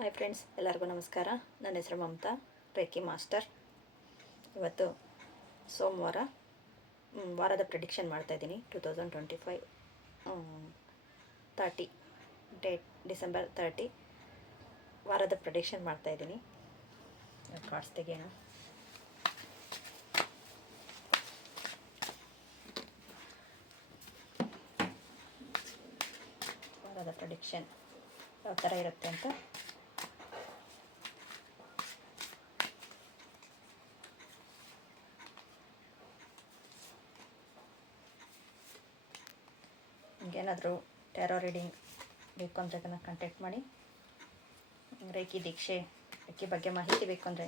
Hi friends, ಎಲ್ಲರಿಗೂ ನಮಸ್ಕಾರ. ನನ್ನ ಹೆಸರು ಮಮತಾ, ರೇಖಿ ಮಾಸ್ಟರ್. ಇವತ್ತು ಸೋಮವಾರ ವಾರದ ಪ್ರಿಡಿಕ್ಷನ್ ಮಾಡ್ತಾಯಿದ್ದೀನಿ. 2025 30 ಡೇಟ್ ಡಿಸೆಂಬರ್ 30 ವಾರದ ಪ್ರಿಡಿಕ್ಷನ್ ಮಾಡ್ತಾಯಿದ್ದೀನಿ. ಕಾರ್ಡ್ಸ್ ತೆಗೆಯೋಣ. ವಾರದ ಪ್ರಿಡಿಕ್ಷನ್ ಯಾವ ಥರ ಇರುತ್ತೆ ಅಂತ ನಿಮಗೇನಾದರೂ ಟ್ಯಾರೋ ರೀಡಿಂಗ್ ಬೇಕು ಅಂದರೆ ಅದನ್ನು ಕಾಂಟ್ಯಾಕ್ಟ್ ಮಾಡಿ. ರೇಖಿ ದೀಕ್ಷೆ, ರೇಖಿ ಬಗ್ಗೆ ಮಾಹಿತಿ ಬೇಕು ಅಂದರೆ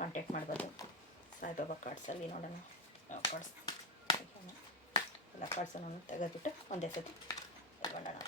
ಕಾಂಟ್ಯಾಕ್ಟ್ ಮಾಡ್ಬೋದು. ಸಾಯಿಬಾಬಾ ಕಾರ್ಡ್ಸಲ್ಲಿ ನೋಡೋಣ. ಕಾರ್ಡ್ಸ್ ಎಲ್ಲ ಕಾರ್ಡ್ಸನ್ನು ತೆಗೆದುಬಿಟ್ಟು ಒಂದೇ ಸತಿ ತಗೊಂಡೋಣ.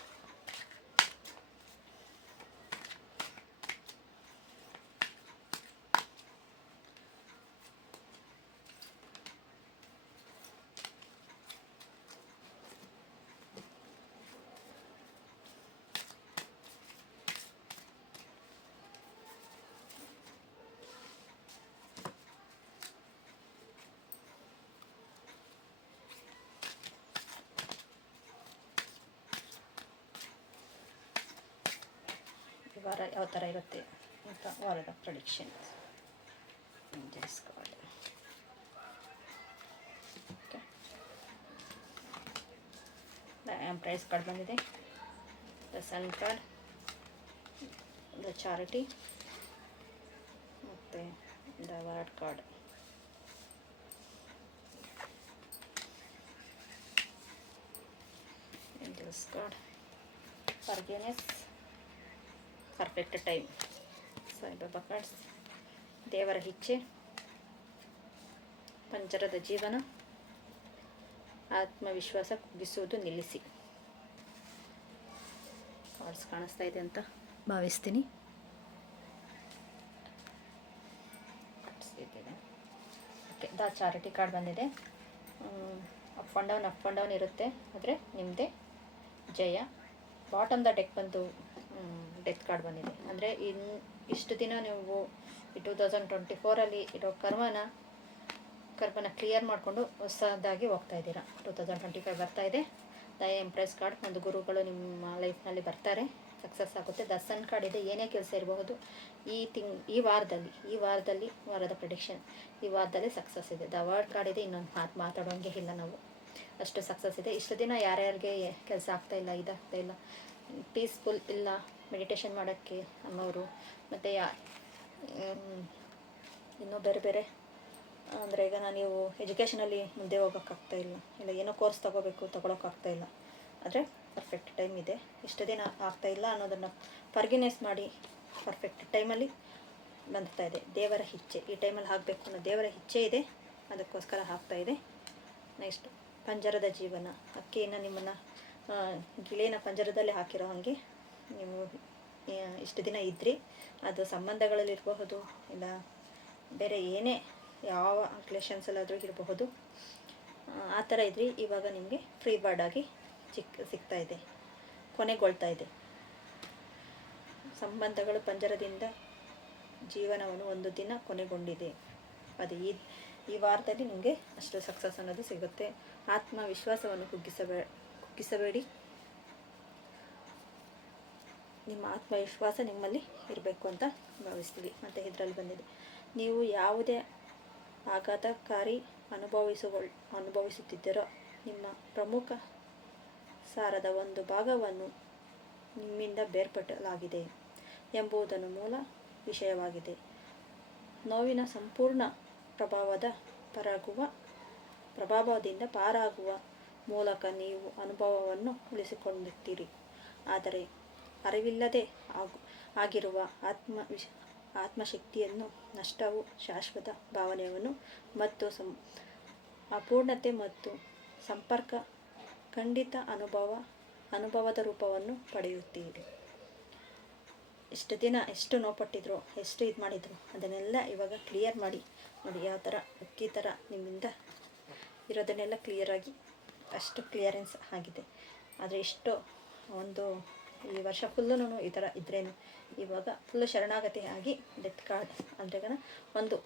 ವಾರ ಯಾವ ಥರ ಇರುತ್ತೆ ಅಂತ ವಾರದ ಪ್ರಿಡಿಕ್ಷನ್. ಓಕೆ, ಪ್ರೈಸ್ ಕಾರ್ಡ್ ಬಂದಿದೆ. The sun card, the charity ಮತ್ತು the world card. Angels card, forgiveness, perfect time. Saibaba cards, ದೇವರ ಇಚ್ಛೆ, ಪಂಜರದ ಜೀವನ, ಆತ್ಮವಿಶ್ವಾಸ ಕುಗ್ಗಿಸುವುದು ನಿಲ್ಲಿಸಿ. ಕಾರ್ಡ್ಸ್ ಕಾಣಿಸ್ತಾ ಇದೆ ಅಂತ ಭಾವಿಸ್ತೀನಿ. ಓಕೆ, ದ ಚಾರಿಟಿ ಕಾರ್ಡ್ ಬಂದಿದೆ. ಅಪ್ ಆ್ಯಂಡ್ ಡೌನ್ ಇರುತ್ತೆ, ಆದರೆ ನಿಮ್ಮದೇ ಜಯ. ಬಾಟಮ್ ದ ಡೆಕ್ ಬಂದು ಡೆತ್ ಕಾರ್ಡ್ ಬಂದಿದೆ. ಅಂದರೆ ಇಷ್ಟು ದಿನ ನೀವು ಈ 2024 ಇರೋ ಕರ್ಮನ ಕ್ಲಿಯರ್ ಮಾಡಿಕೊಂಡು ಹೊಸದಾಗಿ ಹೋಗ್ತಾ ಇದ್ದೀರಾ. 2025 ಬರ್ತಾ ಇದೆ. ದ ಎಂಪ್ರೆಸ್ ಕಾರ್ಡ್, ಒಂದು ಗುರುಗಳು ನಿಮ್ಮ ಲೈಫ್ನಲ್ಲಿ ಬರ್ತಾರೆ, ಸಕ್ಸಸ್ ಆಗುತ್ತೆ. ದ ಸನ್ ಕಾರ್ಡ್ ಇದೆ. ಏನೇ ಕೆಲಸ ಇರಬಹುದು ಈ ವಾರದಲ್ಲಿ ವಾರದ ಪ್ರಿಡಿಕ್ಷನ್, ಈ ವಾರದಲ್ಲಿ ಸಕ್ಸಸ್ ಇದೆ. ದ ವರ್ಡ್ ಕಾರ್ಡ್ ಇದೆ. ಇನ್ನೊಂದು ಮಾತಾಡೋಂಗೆ ಇಲ್ಲ, ನಾವು ಅಷ್ಟು ಸಕ್ಸಸ್ ಇದೆ. ಇಷ್ಟು ದಿನ ಯಾರ್ಯಾರಿಗೆ ಕೆಲಸ ಆಗ್ತಾಯಿಲ್ಲ, ಇದಾಗ್ತಾ ಇಲ್ಲ, ಪೀಸ್ಫುಲ್ ಇಲ್ಲ, ಮೆಡಿಟೇಷನ್ ಮಾಡೋಕ್ಕೆ ಅನ್ನೋರು, ಮತ್ತು ಇನ್ನೂ ಬೇರೆ ಅಂದರೆ ಈಗ ನೀವು ಎಜುಕೇಷನಲ್ಲಿ ಮುಂದೆ ಹೋಗೋಕ್ಕಾಗ್ತಾಯಿಲ್ಲ, ಇಲ್ಲ ಏನೋ ಕೋರ್ಸ್ ತೊಗೊಳಕ್ಕಾಗ್ತಾಯಿಲ್ಲ, ಆದರೆ ಪರ್ಫೆಕ್ಟ್ ಟೈಮ್ ಇದೆ. ಇಷ್ಟು ದಿನ ಆಗ್ತಾಯಿಲ್ಲ ಅನ್ನೋದನ್ನು ಫರ್ಗಿವ್ನೆಸ್ ಮಾಡಿ ಪರ್ಫೆಕ್ಟ್ ಟೈಮಲ್ಲಿ ಬಂದ್ತಾ ಇದೆ. ದೇವರ ಇಚ್ಛೆ, ಈ ಟೈಮಲ್ಲಿ ಆಗಬೇಕು ಅನ್ನೋ ದೇವರ ಇಚ್ಛೆ ಇದೆ, ಅದಕ್ಕೋಸ್ಕರ ಆಗ್ತಾಯಿದೆ. ನೆಕ್ಸ್ಟ್, ಪಂಜರದ ಜೀವನ. ಹಕ್ಕಿಯನ್ನು ನಿಮ್ಮನ್ನು ಗಿಳಿನ ಪಂಜರದಲ್ಲಿ ಹಾಕಿರೋ ಹಾಗೆ ನೀವು ಇಷ್ಟು ದಿನ ಇದ್ರಿ. ಅದು ಸಂಬಂಧಗಳಲ್ಲಿರಬಹುದು, ಇಲ್ಲ ಬೇರೆ ಏನೇ ಯಾವ ರಿಲೇಷನ್ಸಲ್ಲಾದರೂ ಇರಬಹುದು, ಆ ಥರ ಇದ್ರಿ. ಇವಾಗ ನಿಮಗೆ ಫ್ರೀ ಬರ್ಡ್ ಆಗಿ ಸಿಗ್ತಾ ಇದೆ, ಕೊನೆಗೊಳ್ತಾ ಇದೆ. ಸಂಬಂಧಗಳು ಪಂಜರದಿಂದ ಜೀವನವನ್ನು ಒಂದು ದಿನ ಕೊನೆಗೊಂಡಿದೆ. ಅದು ಈ ವಾರದಲ್ಲಿ ನಿಮಗೆ ಅಷ್ಟು ಸಕ್ಸಸ್ ಅನ್ನೋದು ಸಿಗುತ್ತೆ. ಆತ್ಮವಿಶ್ವಾಸವನ್ನು ಕುಗ್ಗಿಸಬೇಡಿ. ನಿಮ್ಮ ಆತ್ಮವಿಶ್ವಾಸ ನಿಮ್ಮಲ್ಲಿ ಇರಬೇಕು ಅಂತ ಭಾವಿಸ್ತೀವಿ. ಮತ್ತು ಇದರಲ್ಲಿ ಬಂದಿದೆ, ನೀವು ಯಾವುದೇ ಆಘಾತಕಾರಿ ಅನುಭವಿಸುತ್ತಿದ್ದೀರೋ ನಿಮ್ಮ ಪ್ರಮುಖ ಸಾರದ ಒಂದು ಭಾಗವನ್ನು ನಿಮ್ಮಿಂದ ಬೇರ್ಪಡಲಾಗಿದೆ ಎಂಬುದನ್ನು ಮೂಲ ವಿಷಯವಾಗಿದೆ. ನೋವಿನ ಸಂಪೂರ್ಣ ಪ್ರಭಾವದಿಂದ ಪಾರಾಗುವ ಮೂಲಕ ನೀವು ಅನುಭವವನ್ನು ಉಳಿಸಿಕೊಳ್ಳುತ್ತೀರಿ. ಆದರೆ ಅರಿವಿಲ್ಲದೆ ಆಗಿರುವ ಆತ್ಮಶಕ್ತಿಯನ್ನು, ನಷ್ಟವು, ಶಾಶ್ವತ ಭಾವನೆಯನ್ನು ಮತ್ತು ಅಪೂರ್ಣತೆ ಮತ್ತು ಸಂಪರ್ಕ ಖಂಡಿತ ಅನುಭವದ ರೂಪವನ್ನು ಪಡೆಯುತ್ತೀರಿ. ಇಷ್ಟು ದಿನ ಎಷ್ಟು ನೋಪಟ್ಟಿದ್ರು, ಎಷ್ಟು ಇದು ಮಾಡಿದ್ರು, ಅದನ್ನೆಲ್ಲ ಇವಾಗ ಕ್ಲಿಯರ್ ಮಾಡಿ ನೋಡಿ. ಯಾವ ಥರ ಅಕ್ಕಿ ಥರ ನಿಮ್ಮಿಂದ ಇರೋದನ್ನೆಲ್ಲ ಕ್ಲಿಯರಾಗಿ ಅಷ್ಟು ಕ್ಲಿಯರೆನ್ಸ್ ಆಗಿದೆ. ಆದರೆ ಇಷ್ಟು ಒಂದು ಈ ವರ್ಷ ಫುಲ್ಲು ಈ ಥರ ಇದ್ರೇನು ಇವಾಗ ಫುಲ್ಲು ಶರಣಾಗತಿ ಆಗಿ ಡೆತ್ ಕಾರ್ಡ್ ಅಂದ್ರೆ ಒಂದು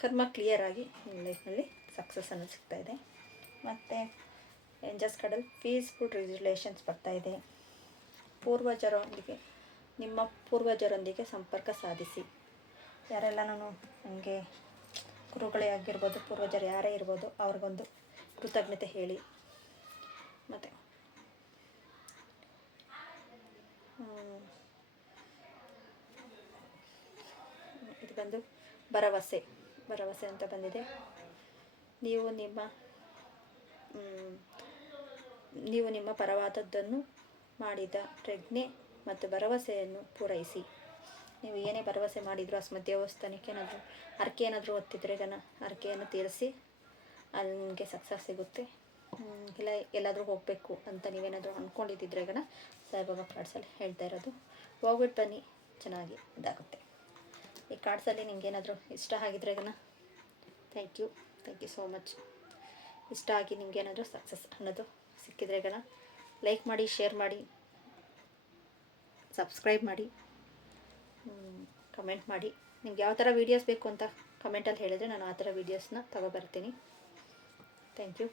ಕರ್ಮ ಕ್ಲಿಯರ್ ಆಗಿ ನಿಮ್ಮ ಲೈಫ್ನಲ್ಲಿ ಸಕ್ಸಸ್ ಅನ್ನೋದು ಸಿಗ್ತಾಯಿದೆ. ಮತ್ತು ಏಂಜಲ್ಸ್ ಕಾರ್ಡಲ್ಲಿ ಪೀಸ್ಫುಲ್ ರಿಲೇಷನ್ಸ್ ಬರ್ತಾಯಿದೆ. ನಿಮ್ಮ ಪೂರ್ವಜರೊಂದಿಗೆ ಸಂಪರ್ಕ ಸಾಧಿಸಿ. ಯಾರೆಲ್ಲ ನನಗೆ ಗುರುಗಳೇ ಆಗಿರ್ಬೋದು, ಪೂರ್ವಜರು ಯಾರೇ ಇರ್ಬೋದು, ಅವ್ರಿಗೊಂದು ಕೃತಜ್ಞತೆ ಹೇಳಿ. ಮತ್ತು ಇದು ಬಂದು ಭರವಸೆ ಅಂತ ಬಂದಿದೆ. ನೀವು ನಿಮ್ಮ ಪರವಾದದ್ದನ್ನು ಮಾಡಿದ ಪ್ರಜ್ಞೆ ಮತ್ತು ಭರವಸೆಯನ್ನು ಪೂರೈಸಿ. ನೀವು ಏನೇ ಭರವಸೆ ಮಾಡಿದ್ರು ಅಸ್ಮತ್ ದೇವಸ್ಥಾನಕ್ಕೆ ಹರಕೆ ಏನಾದರೂ ಹೊತ್ತಿದ್ರೆ ಹರಕೆಯನ್ನು ತೀರಿಸಿ, ಅಲ್ಲಿ ನಿಮಗೆ ಸಕ್ಸಸ್ ಸಿಗುತ್ತೆ. ಇಲ್ಲ ಎಲ್ಲಾದರೂ ಹೋಗಬೇಕು ಅಂತ ನೀವೇನಾದರೂ ಅಂದ್ಕೊಂಡಿದ್ದಿದ್ರೆ ಸಾಯಿಬಾಬಾ ಕಾರ್ಡ್ಸಲ್ಲಿ ಹೇಳ್ತಾ ಇರೋದು, ಹೋಗ್ಬಿಟ್ಟು ಬನ್ನಿ, ಚೆನ್ನಾಗಿ ಇದಾಗುತ್ತೆ. ಈ ಕಾರ್ಡ್ಸಲ್ಲಿ ನಿಮ್ಗೇನಾದರೂ ಇಷ್ಟ ಆಗಿದ್ರೆ ಥ್ಯಾಂಕ್ ಯು ಸೋ ಮಚ್. ಇಷ್ಟ ಆಗಿ ನಿಮ್ಗೇನಾದರೂ ಸಕ್ಸಸ್ ಅನ್ನೋದು ಸಿಕ್ಕಿದ್ರೆ ಲೈಕ್ ಮಾಡಿ, ಶೇರ್ ಮಾಡಿ, ಸಬ್ಸ್ಕ್ರೈಬ್ ಮಾಡಿ, ಕಮೆಂಟ್ ಮಾಡಿ. ನಿಮ್ಗೆ ಯಾವ ಥರ ವೀಡಿಯೋಸ್ ಬೇಕು ಅಂತ ಕಮೆಂಟಲ್ಲಿ ಹೇಳಿದ್ರೆ ನಾನು ಆ ಥರ ವೀಡಿಯೋಸ್ನ ತಗೊಬರ್ತೀನಿ. Thank you.